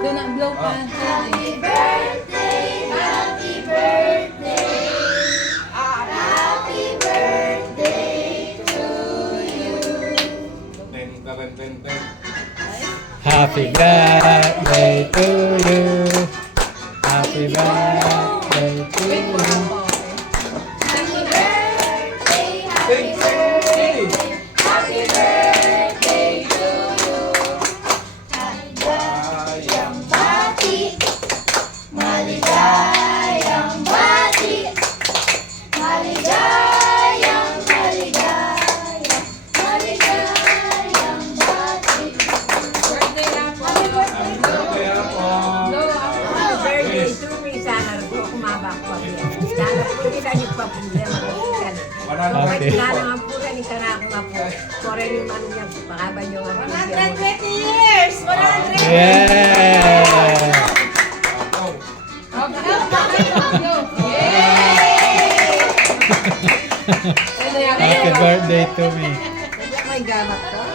Doon na blow pa. Happy birthday, happy birthday. Happy birthday to you. Happy birthday to you. Happy birthday to Wait, you. wala pa. Happy birthday, happy birthday. Happy birthday to you. Maligayang bati. Maligayang bati. Maligayang, maligayang, maligayang bati. Birthday na po. Happy birthday. Blow up. Happy birthday to me. Sana po kumabak pa niya. Sana po kita niyo pa po niya. Okay. Wala naman po rin. Isa na ako nga po. Kore yung ano niya. Pakaba niyo nga po. 120 years! 100 Yeah! Happy birthday to me. May gamak to.